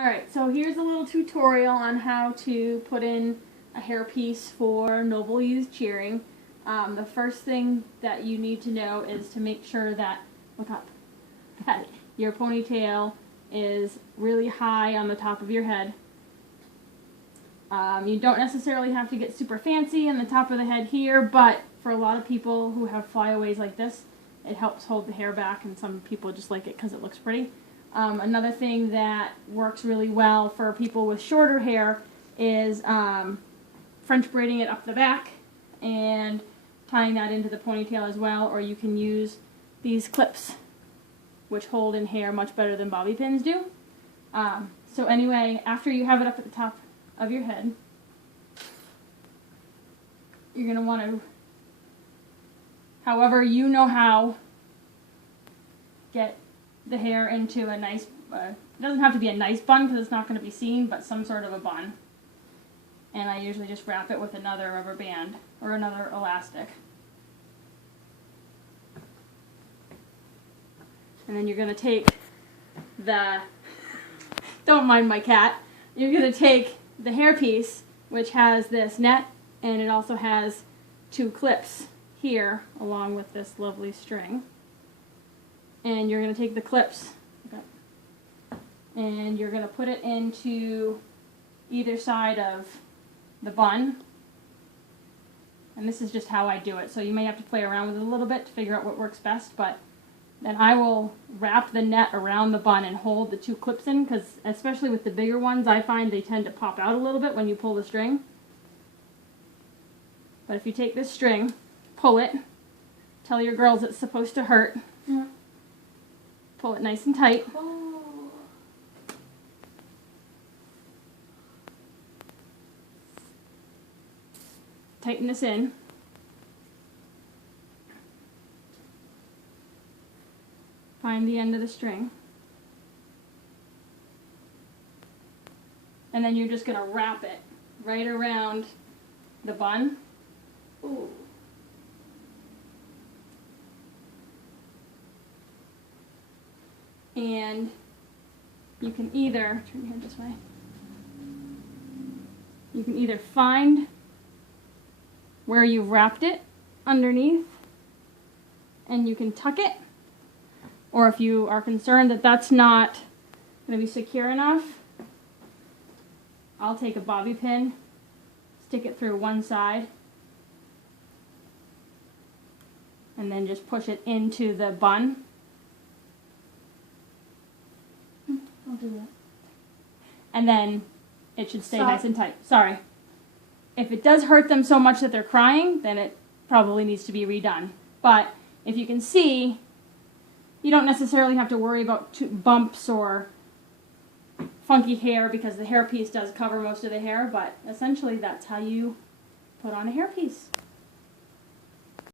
Alright, so here's a little tutorial on how to put in a hairpiece for Noble Youth Cheering. The first thing that you need to know is to make sure that, look up, that your ponytail is really high on the top of your head. You don't necessarily have to get super fancy on the top of the head here, but for a lot of people who have flyaways like this, it helps hold the hair back, and some people just like it because it looks pretty. Another thing that works really well for people with shorter hair is French braiding it up the back and tying that into the ponytail as well, or you can use these clips which hold in hair much better than bobby pins do. So anyway, after you have it up at the top of your head, you're going to want to, however you know how, get the hair into a nice, it doesn't have to be a nice bun because it's not going to be seen, but some sort of a bun. And I usually just wrap it with another rubber band or another elastic. And then you're going to take the, don't mind my cat, you're going to take the hairpiece, which has this net, and it also has two clips here along with this lovely string. And you're going to take the clips and you're going to put it into either side of the bun. And this is just how I do it, so you may have to play around with it a little bit to figure out what works best, but then I will wrap the net around the bun and hold the two clips in, because especially with the bigger ones, I find they tend to pop out a little bit when you pull the string. But if you take this string, pull it, tell your girls it's supposed to hurt. Yeah. Pull it nice and tight. Oh. Tighten this in. Find the end of the string. And then you're just going to wrap it right around the bun. Ooh. And you can either, turn your head this way, you can either find where you've wrapped it underneath and you can tuck it, or if you are concerned that that's not going to be secure enough, I'll take a bobby pin, stick it through one side, and then just push it into the bun. I'll do that. And then it should stay nice and tight. Sorry. If it does hurt them so much that they're crying, then it probably needs to be redone. But if you can see, you don't necessarily have to worry about bumps or funky hair because the hairpiece does cover most of the hair, but essentially that's how you put on a hairpiece.